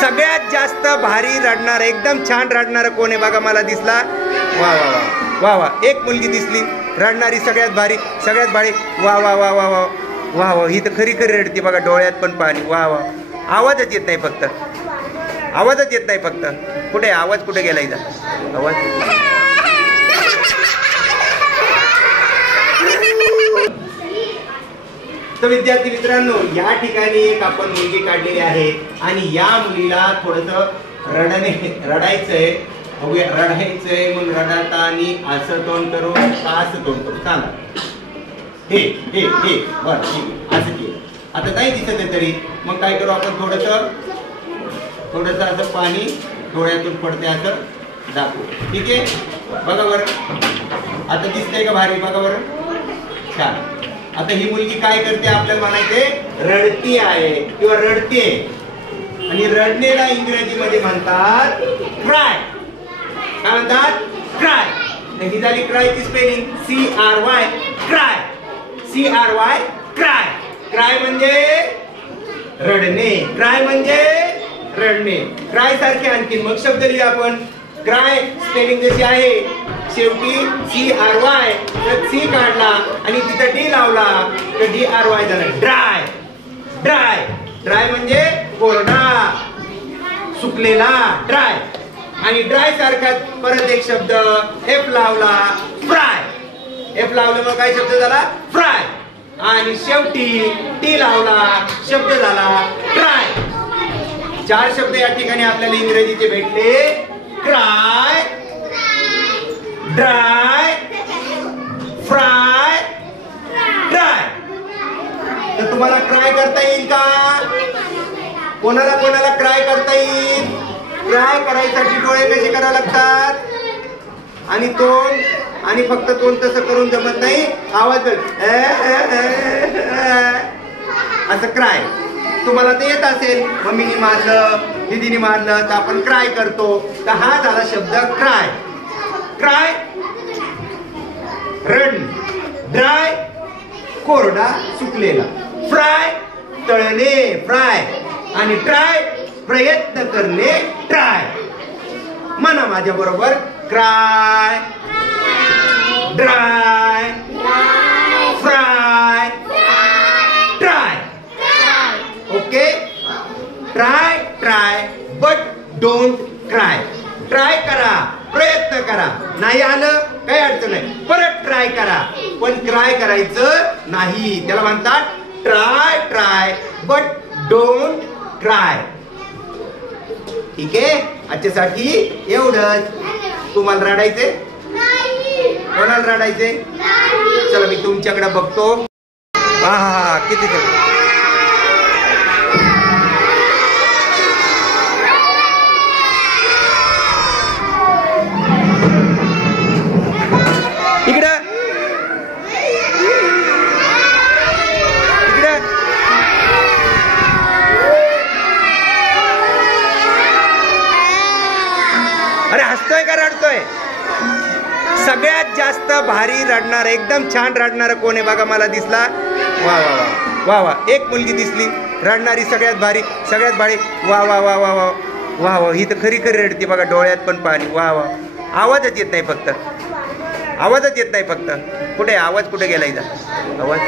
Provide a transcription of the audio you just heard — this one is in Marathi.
सगळ्यात जास्त भारी रडणार, एकदम छान रडणार कोण आहे बघा, मला दिसला. वा वा वा वा वा, एक मुलगी दिसली रडणारी, सगळ्यात भारी, सगळ्यात भारी. वा वा वा वा वा वा वा, ही तर खरी खरी रडते बघा, डोळ्यात पण पाणी. वा वा, आवाजच येत नाही फक्त, आवाजच येत नाही फक्त. कुठे आवाज, कुठे गेला इथं आवाज? तर विद्यार्थी मित्रांनो, या ठिकाणी एक आपण मुलगी काढलेली आहे आणि या मुलीला थोडंसं रडायचंय, रडायचंय. मग रडताना असं तोंड करू का असं तोंड करू, सांगा. हे हे हे बरं, ठीक आहे, असं केलं. आता नाही दिसत आहे तरी मग काय करू आपण, थोडंसं असं पाणी डोळ्यातून पडते असं दाखवू. ठीक आहे, बघा बरं, आता दिसतंय का भारी, बघा बरं, छान. आता ही मुलगी काय करते आपल्याला म्हणायचे, रडती आहे किंवा रडते. आणि रडणेला इंग्रजीमध्ये म्हणतात क्राय. काय म्हणतात? क्राय. ही झाली क्रायची spelling, CRY, cry. CRY, cry. Cry म्हणजे रडणे, क्राय म्हणजे रडणे. क्राय सारखे आणखी मग शब्द लिहा आपण. क्राय स्पेलिंग जशी आहे, शेवटी CRY, तर C काढला आणि तिथं D लावला तर DRY झालं, ड्राय. ड्राय, ड्राय म्हणजे कोरडा, सुकलेला, ड्राय. आणि ड्राय सारखा परत एक शब्द F लावला, फ्राय. F लावलं मग काय शब्द झाला, फ्राय. आणि शेवटी T लावला, शब्द झाला ट्राय. 4 शब्द या ठिकाणी आपल्याला इंग्रजीचे भेटले, क्राय, ड्राय, फ्राय, ड्राय. तर तुम्हाला क्राय करता येईल का? कोणाला कोणाला क्राय करता येईल? क्राय करायसाठी डोळे कसे करावे लागतात आणि तोंड, आणि फक्त तोंड तसं करून जमत नाही, आवाज असं क्राय. तुम्हाला ते येत असेल, मम्मीने मारलं, दीदीने मारलं तर आपण क्राय करतो. तर हा झाला शब्द क्राय. क्राय रड, ड्राय कोरडा सुकलेला, फ्राय तळणे, फ्राय, आणि ट्राय प्रयत्न करणे, ट्राय. म्हणा माझ्या बरोबर, cry, dry, fry, try. Okay, try, try but don't cry. Try करा, प्रयत्न करा, नाही आलं काही अडचण नाही, परत ट्राय करा, पण क्राय करायचं नाही. त्याला म्हणतात try, try but don't cry. ठीक आहे, आजच्यासाठी एवढंच. तुम्हाला रडायचे? कोणाला रडायचे? चला मी तुमच्याकडे बघतो. हा हा हा, किती इकडं इकडं. अरे हसतोय का रडतोय? सगळ्यात जास्त भारी रडणार, एकदम छान रडणार कोण आहे बघा, मला दिसला. वा वा वा वा वा, एक मुलगी दिसली रडणारी, सगळ्यात भारी, सगळ्यात भारी. वा वा वा वा वा वा वा, ही तर खरी खरी रडते बघा, डोळ्यात पण पाणी. वा वा, आवाजच येत नाही फक्त, आवाजच येत नाही फक्त. कुठे आवाज, कुठे गेला इथं आवाज?